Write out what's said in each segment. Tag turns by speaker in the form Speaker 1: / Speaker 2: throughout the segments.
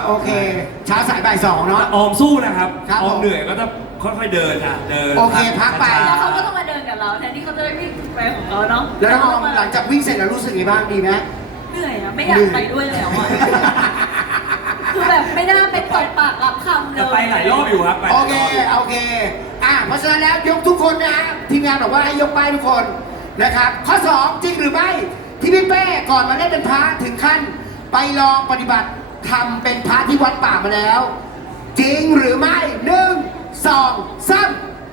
Speaker 1: โอเคเช้าสายบ่ายสองเนาะ
Speaker 2: ออมสู้นะครับ
Speaker 1: ครับ
Speaker 2: ออมเหนื่อยก็จะค่อยๆเดินอ่ะเดิน
Speaker 1: โอเคพักไป
Speaker 2: ช้า
Speaker 3: แล้วเขาก็ต้องมาเดินกับเราแทนที่เขาจะได้วิ่งไปของเขาเนาะ
Speaker 1: แล้วน้องออมหลังจากวิ่งเสร็จแล้วรู้สึกยังไงบ้างดีไหม
Speaker 3: เหนื่อยอะไม่อยากไปด้วยแล้วอะคือแบบไม่น่าเป็นตบปากรับคำเล
Speaker 2: จะ
Speaker 3: ย
Speaker 2: ไปหลายรอบอยู่ครับไปห
Speaker 1: โอ
Speaker 2: ลาย
Speaker 1: เค
Speaker 2: รอบ
Speaker 1: โอเคเพราะฉะนั้นแล้วยกทุกคนนะฮะทีมงานบอกว่าให้ยกป้ายทุกคนนะครับข้อ 2 จริงหรือไม่ที่พี่เป้ก่อนมาได้เป็นพระถึงขั้น ไปลองปฏิบัติทำเป็นพระที่วัดป่ามาแล้ว จริงหรือไม่1 2 3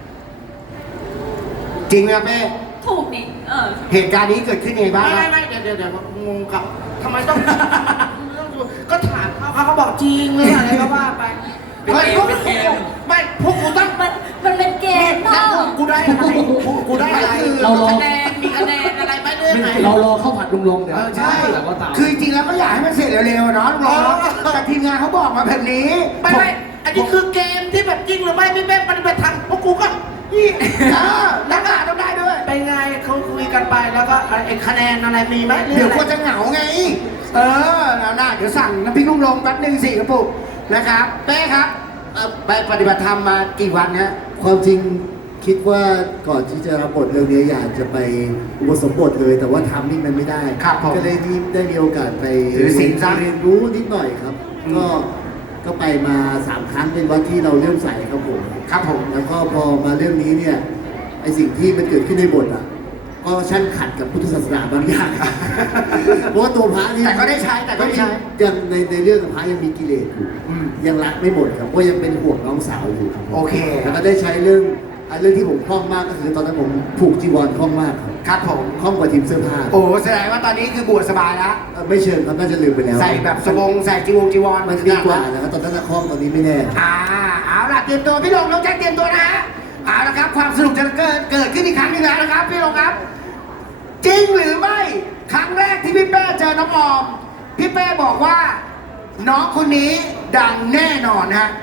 Speaker 1: จริงไหมครับเป้
Speaker 3: ถูกนี่
Speaker 1: เหตุการณ์นี้เกิดขึ้นยังไงบ้างครับ
Speaker 4: ไม่เดี๋ยวงงกับทำไมต้องก็ถามเขาบอกจริงเลยอะไรก็ว่าไป
Speaker 1: เป็นเกม
Speaker 4: ไม่พวกกูต้อง
Speaker 3: มันเป็นเกมเนาะ
Speaker 4: กูได้อะไรกูได้อะไร
Speaker 5: เรารอ
Speaker 4: คะแนนมีคะแนนอะไรไปเรื่อยไหม
Speaker 5: เรารอเข้าผัดลุงลงเดี๋ยว
Speaker 1: ใช่
Speaker 5: แต่ว่าตาม
Speaker 1: คือจริงๆแล้วก็อยากให้มันเสร็จเร็วๆเนาะน้องๆแต่ทีมงานเขาบอกมาแบบนี้
Speaker 4: ไม่อันนี้คือเกมที่แบบจริงหรือไม่ไม่เป็นปฏิบัติธรรมพวกกูก็นี่
Speaker 1: นักอ่านต้องได้ด้วย
Speaker 4: ไปไงเขาคุยกันไปแล้วก็ไอ้คะแนนอะไรมีไหม
Speaker 1: เดี๋ยวกลัวจะเหงาไง แล้วนะเดี๋ยวสั่งน้ำพริกลุงลงแป๊บนึง4 กระปุกนะครับเป้ครับไปปฏิบัติธรรมมากี่วันฮะ
Speaker 6: ความจริงคิดว่าก่อนที่จะรับบทเรื่องนี้อยากจะไปอุปสมบทเลย แต่ว่าทำนี่มันไม่ได้
Speaker 1: ครับผม
Speaker 6: ก็เลยนี่ได้มีโอกาสไป
Speaker 1: ถือศีลซะ
Speaker 6: เรียนรู้นิดหน่อยครับ ก็ไปมา3 ครั้งเป็นวัดที่เราเลื่อมใสครับผม
Speaker 1: ครับผม
Speaker 6: แล้วก็พอมาเรื่องนี้เนี่ยไอสิ่งที่มันเกิดขึ้นในบทอ่ะก็ช่างขัดกับพุทธศาสนาบางอย่าง เพราะว่าตัวพระนี่
Speaker 1: แต่ก็ได้ใช้แต่ก็ได้ใช้
Speaker 6: ยังในเรื่องของพระยังมีกิเลสอยู่
Speaker 1: อืม
Speaker 6: ยังรักไม่หมดครับก็ยังเป็นห่วงน้องสาวอยู่ครับ
Speaker 1: โอเค
Speaker 6: แล้วก็ได้ใช้เรื่องที่ผมคล่องมากก็คือตอนนั้นผมผูกจีวรคล่องมากครับ
Speaker 1: ครับผม
Speaker 6: คล่องกว่าทีมเสื้อผ้า
Speaker 1: โอ้แสดงว่าตอนนี้คือบวชสบายแล้ว
Speaker 6: ไม่เชิงครับน่าจะลืมไปแล้ว
Speaker 1: ใส่แบบสบงใส่จีวร
Speaker 6: มันดีกว่านะครับตอนนั้นน่ะคล่องตอนนี้ไม่แน่
Speaker 1: เอาล่ะเตรียมตัวพี่ลงน้องแจ็คเตรียมตัวนะฮะเอาละครับความสนุกจะเกิดขึ้นอีกครั้งหนึงแล้วนะครับพี่ลงครับ จริงหรือไม่ครั้งแรกที่พี่เป้เจอน้องออมพี่เป้บอกว่า น้องคนนี้ดังแน่นอนฮะ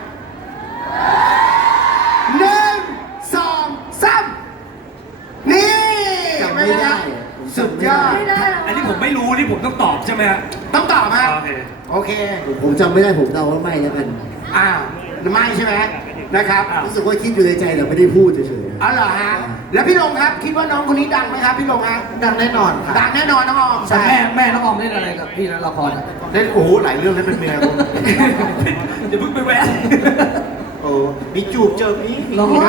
Speaker 1: 1 2 3นี่
Speaker 6: จำไม่ได้
Speaker 1: สุดยอด
Speaker 3: ไม่ได้หร
Speaker 2: อันนี้ผมไม่รู้นี่ผมต้องตอบใช่ไหมฮะ
Speaker 1: ต้องตอบฮะ
Speaker 2: โอเค
Speaker 1: โอเค
Speaker 6: ผมจำไม่ได้ผมเดาว่าไม่แล้วกัน
Speaker 1: อ้าวไม่ใช่ไหมนะครับ
Speaker 6: รู้สึกว่าคิดอยู่ในใจแต่ไม่ได้พูดเฉยๆ
Speaker 1: อ๋อเหรอฮะแล้วพี่ลงครับคิดว่าน้องคนนี้ดังไหมครับพี่ลงฮะ
Speaker 4: ดังแน่นอนครับ
Speaker 1: ดังแน่นอนน้องออม
Speaker 5: แต่แม่น้องออมเล่นอะไรกับพี่นะละครอะ
Speaker 4: เล่นโอ้โหหลายเรื่องเล่นเป็นเมียผม
Speaker 2: อย่าเพิ่งไปแวะ
Speaker 4: โอ้มีจูบเจอนี้
Speaker 5: ลองดู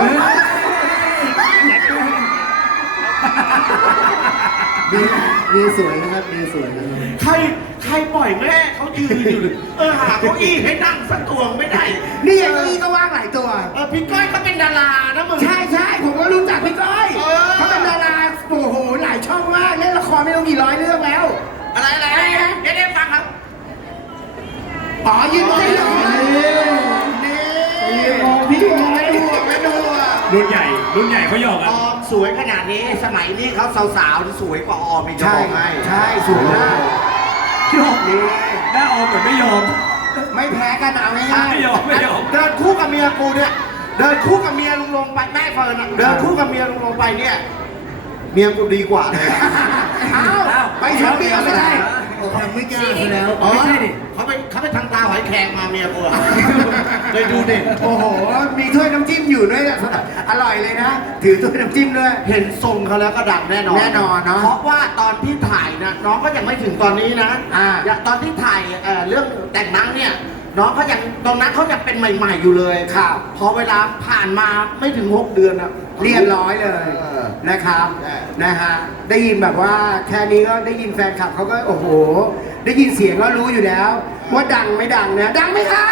Speaker 6: มีสวยนะครับมีสวยนะครับ
Speaker 4: ใครปล่อยแม่เขายืนอยู่หาเก้าอี้ให้นั่งสักตัวไม่ได้
Speaker 1: นี่อย่างนี้ก็ว่างหลายตัว
Speaker 4: พี่ก้อยเขาเป็นดารานะมึง
Speaker 1: ใช่ใช่ผมก็รู้จักพี่ก้อย
Speaker 4: เออ
Speaker 1: เขาเป็นดาราโอ้โหหลายช่องมากเล่นละครไม่รู้กี่ร้อยเรื่องแล้ว
Speaker 4: อะไรเดี๋ยวได้ฟังครับ
Speaker 1: อ๋อยืนมองพี่ลงนี่มองพี่มองไม่ดูไม่ดู
Speaker 2: รุ่นใหญ่เขาหยอก
Speaker 4: อ
Speaker 2: กัน
Speaker 4: อมสวยขนาดนี้สมัยนี้เขาสาวๆสวยกว่าออมอีกจะ
Speaker 1: ใช่
Speaker 4: บอกให้
Speaker 1: ใช่สวยมาก
Speaker 2: พี่หอก
Speaker 1: นี่
Speaker 2: หน้าออมเหมือนไม่ยอม
Speaker 1: ไม่แพ้กันเอาง่าย
Speaker 2: ไม่ยอมไม่ยอม
Speaker 4: เดินคู่กับเมียกูเนี่ย เดินคู่กับเมียลุงลงไปแม่เฟิร์นอะเดินคู่กับเมียลุงลงไปเนี่ย เมียกูดีกว่าเลยอะ
Speaker 1: ๆอ้าวไปชมเบียร์ไม่ได้
Speaker 6: ทำไม่กล้าซะแล้ว
Speaker 4: อ๋อเขาไปทางตาหอยแครงมาเมียกูอะเลยดูดิ
Speaker 1: โอ้โห มีถ้วยน้ำจิ้มอยู่ด้วยนะอร่อยเลยนะ ถือถ้วยน้ำจิ้มด้วย
Speaker 4: เห็นทรงเขาแล้วก็ดังแน่นอน
Speaker 1: แน่นอนเนอะ
Speaker 4: เพราะว่าตอนที่ถ่ายนะน้องก็ยังไม่ถึงตอนนี้นะ
Speaker 1: อ่า
Speaker 4: ตอนที่ถ่ายเรื่องแต่งหนังเนี่ย น้องเขายังตอนนั้นเขายังเป็นใหม่ ๆอยู่เลย
Speaker 1: ครับ
Speaker 4: พอเวลาผ่านมาไม่ถึง 6 เดือนอะ
Speaker 1: เรียบร้อยเลย
Speaker 4: เออ
Speaker 1: นะครับ
Speaker 4: ใช่
Speaker 1: นะฮะได้ยินแบบว่าแค่นี้ก็ได้ยินแฟนคลับเขาก็โอ้โห ได้ยินเสียงก็รู้อยู่แล้ว ว่าดังไม่ดังนะดังไหมครับ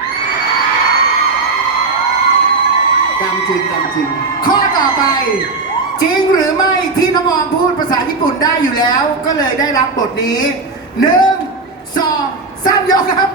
Speaker 6: ดังจริงดังจริง
Speaker 1: ข้อต่อไป จริงหรือไม่ที่น้องออมพูดภาษาญี่ปุ่นได้อยู่แล้ว ก็เลยได้รับบทนี้1 2 3ยกครับ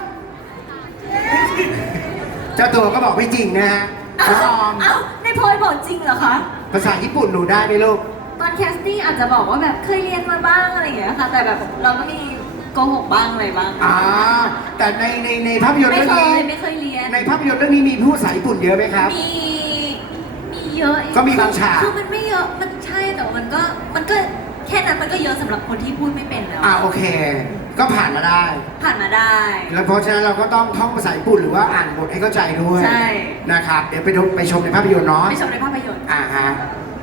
Speaker 1: เจ้าตัวก็บอกไม่จริงนะฮะน้องออม
Speaker 3: เอ้าในพลอยบอกจริงเหรอคะ
Speaker 1: ภาษาญี่ปุ่นหนูได้ไหมลูก
Speaker 3: ตอนแคสติ้งอาจจะบอกว่าแบบเคยเรียนมาบ้างอะไรอย่างเงี้ยค่ะ แต่แบบเราก็มีโกหกบ้างอะไรบ้าง
Speaker 1: แต่ในภาพยนตร์
Speaker 3: ไม่
Speaker 1: เรื่อง
Speaker 3: เค
Speaker 1: นี้
Speaker 3: ยไม่เคยเรียน
Speaker 1: ในภาพยนตร์เรื่องนี้มีพูดภาษาญี่ปุ่นเยอะไหมครับ
Speaker 3: มีเยอะ
Speaker 1: ก็มีบางฉาก
Speaker 3: คือมันไม่เยอะมันใช่แต่ว่ามันก็แค่นั้นมันก็เยอะสำหรับคนที่พูดไม่เป็นแล้ว
Speaker 1: โอเคก็ผ่านมาได้
Speaker 3: ผ่านมาได้
Speaker 1: แล้วเพราะฉะนั้นเราก็ต้องท่องภาษาญี่ปุ่นหรือว่าอ่านบทให้เข้าใจด้วย
Speaker 3: ใช่
Speaker 1: นะครับเดี๋ยวไปชมในภาพยนตร์เนาะ
Speaker 3: ไปชมในภาพยนตร์
Speaker 1: ฮะ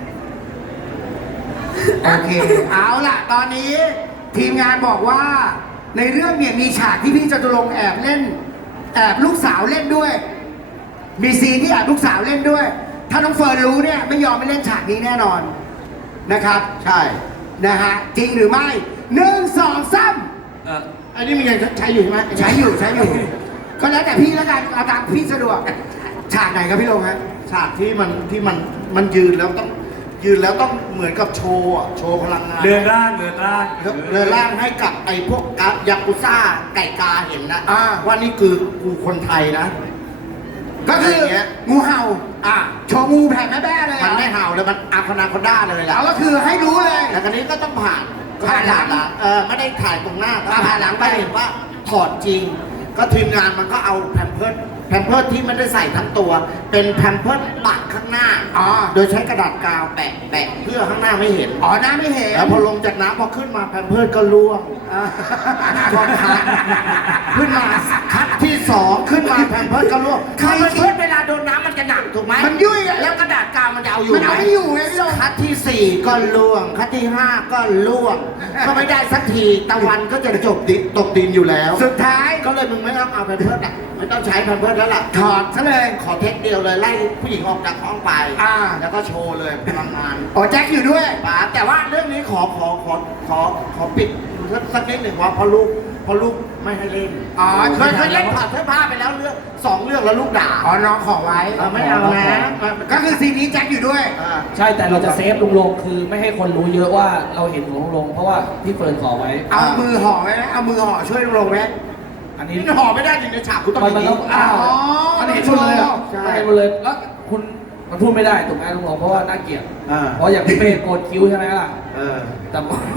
Speaker 1: โอเค เอาล่ะ ตอนนี้ทีมงานบอกว่าในเรื่องเนี่ยมีฉากที่พี่จตุรงค์แอบเล่น แอบลูกสาวเล่นด้วย มีซีนที่แอบลูกสาวเล่นด้วย ถ้าน้องเฟิร์นรู้เนี่ยไม่ยอมไม่เล่นฉากนี้แน่นอนนะครับ
Speaker 4: ใช่
Speaker 1: นะฮะจริงหรือไม่1 2 3
Speaker 4: อันนี้มันยังใช้อยู่ใช่ไหม
Speaker 1: ใช้อยู่ ก็แล้วแต่พี่แล้วกันเอาตามพี่สะดวกฉากไหนครับพี่ลงฮะ
Speaker 4: ฉากที่มันยืนแล้วต้องเหมือนกับโชว์อะโชว์พลังงาน
Speaker 2: เรือนร่าง
Speaker 4: เรือนร่างให้กับไอ้พวกยากุซ่าไก่กาเห็นนะ
Speaker 1: อ่า
Speaker 4: ว่านี่คือกูคนไทยนะ
Speaker 1: ก็คือ
Speaker 4: อะไรอย่างเงี้ย
Speaker 1: งูเห่าโชว์งูแผ่แม่แบ้เลยเหร
Speaker 4: มัน
Speaker 1: อ
Speaker 4: ไม่เห่าเลยมันอาคานาคอนด้าเลยแหละ
Speaker 1: เอาก็คือให้รู้เลย
Speaker 4: แล้วคันนี้ก็ต้องผ่าน
Speaker 1: ผ่านหลัง
Speaker 4: ไม่ได้ถ่ายตรงหน้า
Speaker 1: ผ่านหลังไป
Speaker 4: เห็นว่าถอดจริง ก็ทีมงานมันก็เอาแพมเพิร์สที่ไม่ได้ใส่ทั้งตัว เป็นแพมเพิร์สปักข้างหน้า
Speaker 1: อ๋อ
Speaker 4: โดยใช้กระดาษกาวแปะเพื่อข้างหน้าไม่เห็น
Speaker 1: อ๋อหน้าไม่เห็น
Speaker 4: แล้วพอลงจากน้ำพอขึ้นมาแพมเพิร์สก็ร่วง
Speaker 1: อ่า
Speaker 4: พอคัดขึ้นมาคัดที่สองขึ้นมาแพมเพิร์สก็ร่วงแพมเพิร์สเวลาโดนน้ำมันจะหนักถูกไหม
Speaker 1: มันยุ่ยอะ
Speaker 4: แล้วกระดาษกาวมันจะเอาอยู่
Speaker 1: มันเอา
Speaker 4: ไห
Speaker 1: ไม่อยู่ไงพี่ลง
Speaker 4: คัดที่สี่ก็ล่วง คัดที่ห้าก็ล่วง ก็ไม่ได้สักทีตะวันก็จะจบตกดินอยู่แล้ว
Speaker 1: สุดท้าย
Speaker 4: ก็เลยมึงไม่ต้องเอาแพมเพิร์สอ่ะไม่ต้องใช้แพมเพิร์สแล้วล่ะ
Speaker 1: ถอดซะเลย
Speaker 4: ขอเทคเดียวเลยไล่ผู้หญิงออกจากห้องไป แล้วก็โชว์เลยพลังงาน
Speaker 1: อ๋อแจ็คอยู่ด้วย
Speaker 4: ป๋าแต่ว่าเรื่องนี้ขอปิดสักนิดหนึ่งว่าเพราะลูกไม่ให้เล่น
Speaker 1: อ๋อ
Speaker 4: เคยเล่นถอดเสื้อผ้าไปแล้ว2 เรื่องแล้วลูกด่า
Speaker 1: อ๋อน้องขอไว้
Speaker 4: ไม่เอานะ
Speaker 1: ก็คือซีนนี้แจ็คอยู่ด้วย
Speaker 5: ใช่แต่เราจะเซฟลุงลงคือไม่ให้คนรู้เยอะว่าเราเห็นของลุงลงเพราะว่าพี่เฟิร์นขอไว้
Speaker 1: เอามือห่อไว้ไหมเอามือห่อช่วยลงไหม
Speaker 5: อันนี้
Speaker 4: นี่ห่อไม่ได้จริงในฉากคุณต้อง
Speaker 5: มัน
Speaker 4: อย่าง
Speaker 5: ต้อ
Speaker 4: นี้
Speaker 5: งอ้าว
Speaker 1: อ๋อ
Speaker 5: มันเห็นหมดเลยอ่ะ
Speaker 4: ใช่
Speaker 5: มันเห็นหมดเลยแล้วคุณมันพูดไม่ได้ถูกไหมลุงลงเพราะว่าน่าเกลียด
Speaker 4: อ่า
Speaker 5: เพราะอย่างพี่เป้โกนคิ้วใช่ไหมล่ะ แต่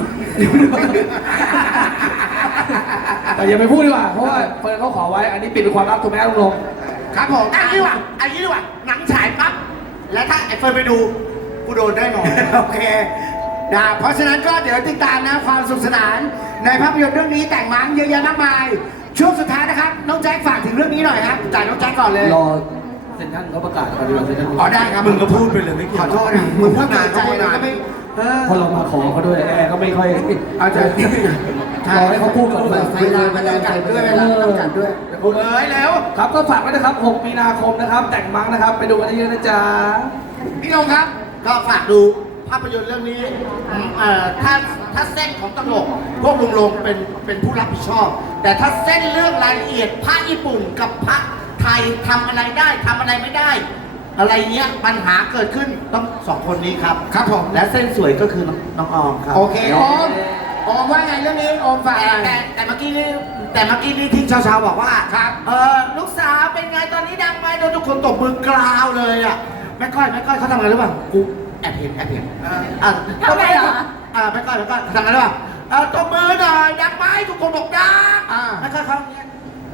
Speaker 5: แต่อย่าไปพูดดีกว่าเพราะว่าเฟิร์นเขาขอไว้ อันนี้ปิดเป็นความลับถูกไหมลุงลง
Speaker 1: ครับผม
Speaker 4: อันนี้ดีกว่าหนังฉายปั๊บแล้วถ้าไอ้เฟิร์นไปดูกูโดนได้หนอน
Speaker 1: โอเคนะเพราะฉะนั้นก็เดี๋ยวติดตามนะความสนุกสนานในภาพยนตร์เรื่องนี้แต่งมั้งเยอะแยะมากมาย ช่วงสุดท้ายนะครับน้องแจ็คฝากถึงเรื่องนี้หน่อยครับจ่ายน้องแจ็คก่อนเลย
Speaker 5: รอเซ็นทรัลเขาประกาศก่อนดีกว่าเซ็นทรัล
Speaker 1: อ๋อได้ครับ
Speaker 2: มึงก็พูดไปเลยไม่เกี่
Speaker 1: ข
Speaker 2: ย
Speaker 1: อ
Speaker 2: ว
Speaker 1: โทษนะมึงพูดนานใจแล้วก็ไม่
Speaker 5: เพราะเรามาขอเขาด้วยแอร์ก็ไม่ค่อย
Speaker 1: เอาใจ
Speaker 5: รอให้เขาพูดก่อน
Speaker 6: เวลาเวลาจำกัดด้วยเวลาจำกัดด้วย
Speaker 4: แล้ว
Speaker 5: ครับก็ฝากไว้นะครับ 6 มีนาคมนะครับ แต่งมั้งนะครับ ไปดูกันเยอะๆนะจ๊ะ
Speaker 1: พี่ลงครับ
Speaker 4: ก็ฝากดูภาพยนตร์เรื่องนี้ถ้าเส้นของตลกพวกลุงลงเป็นผู้รับผิดชอบ แต่ถ้าเส้นเรื่องรายละเอียดพระญี่ปุ่นกับพระไทยทำอะไรได้ทำอะไรไม่ได้ อะไรเงี้ยปัญหาเกิดขึ้นต้อง2 คนนี้ครับ
Speaker 1: ครับผม
Speaker 4: และเส้นสวยก็คือน้องออมครับ
Speaker 1: โอเคโอมว่าไงเรื่องนี้โอมฝากอะไร
Speaker 4: แต่เมื่อกี้นี้ที่ชาวๆบอกว่า
Speaker 1: ครับ
Speaker 4: ลูกสาวเป็นไงตอนนี้ดังไหมโดนทุกคนตบมือกราวเลยอ่ะแม่ก้อยเขาทำอะไรหรือเปล่ากูแอบเห็น
Speaker 3: ทำไงเหรอ
Speaker 4: แม่ก้อยทำอะไรหรือเปล่าตบมือหน่อยดังไหมทุกคนบอกดังแม่ก้อยเขาอย่างเงี้ย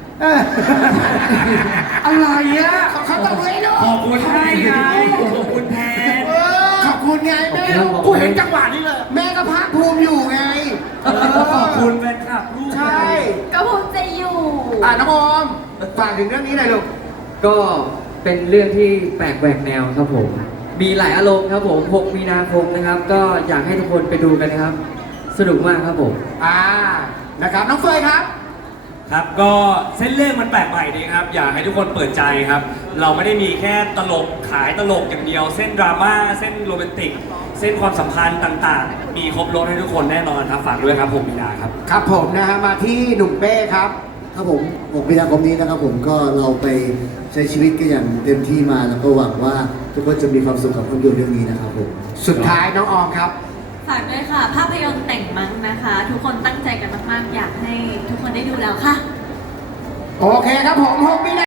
Speaker 1: อะไรอ่ะเขาต้องเลยด้วย
Speaker 2: ขอบคุณให้ไงขอบคุณแทน
Speaker 1: ขอบคุณไงแม่
Speaker 4: กูเห็นจังหวะนี้เลย
Speaker 1: แม่ก็ภาคภูมิอยู่ไง
Speaker 2: ขอบคุณแฟนคลับลูก
Speaker 1: ใช่
Speaker 3: ก็ภูมิใจอยู่
Speaker 1: น้องออมฝากถึงเรื่องนี้หน่อยลูก
Speaker 7: ก็เป็นเรื่องที่แปลกแหวกแนวครับผม มีหลายอารมณ์ครับผม 6 มีนาคมนะครับ ก็อยากให้ทุกคนไปดูกันนะครับ สนุกมากครับผม
Speaker 1: นะครับน้องเฟยครับ
Speaker 2: ครับก็เส้นเรื่องมันแปลกใหม่ดีครับ อยากให้ทุกคนเปิดใจครับ เราไม่ได้มีแค่ตลกขายตลกอย่างเดียว เส้นดราม่าเส้นโรแมนติก เส้นความสัมพันธ์ต่างๆ มีครบรถให้ทุกคนแน่นอนครับฝากด้วยครับ6 มีนาครับ
Speaker 1: ครับผมนะฮะมาที่หนุ่มเป้ครับ
Speaker 6: ครับผม6 มีนาคมนี้นะครับผมก็เราไปใช้ชีวิตกันอย่างเต็มที่มาแล้วก็หวังว่าทุกคนจะมีความสุขกับภาพยนตร์เรื่องนี้นะครับผม
Speaker 1: สุดท้ายน้องออมครับ
Speaker 3: ฝากด้วยค่ะ ภาพยนตร์แต่งมั้งนะคะ ทุกคนตั้งใจกันมากๆ อยากให้ทุกคนได้ดูแล้วค่ะ
Speaker 1: โอเคครับผม6 มีนา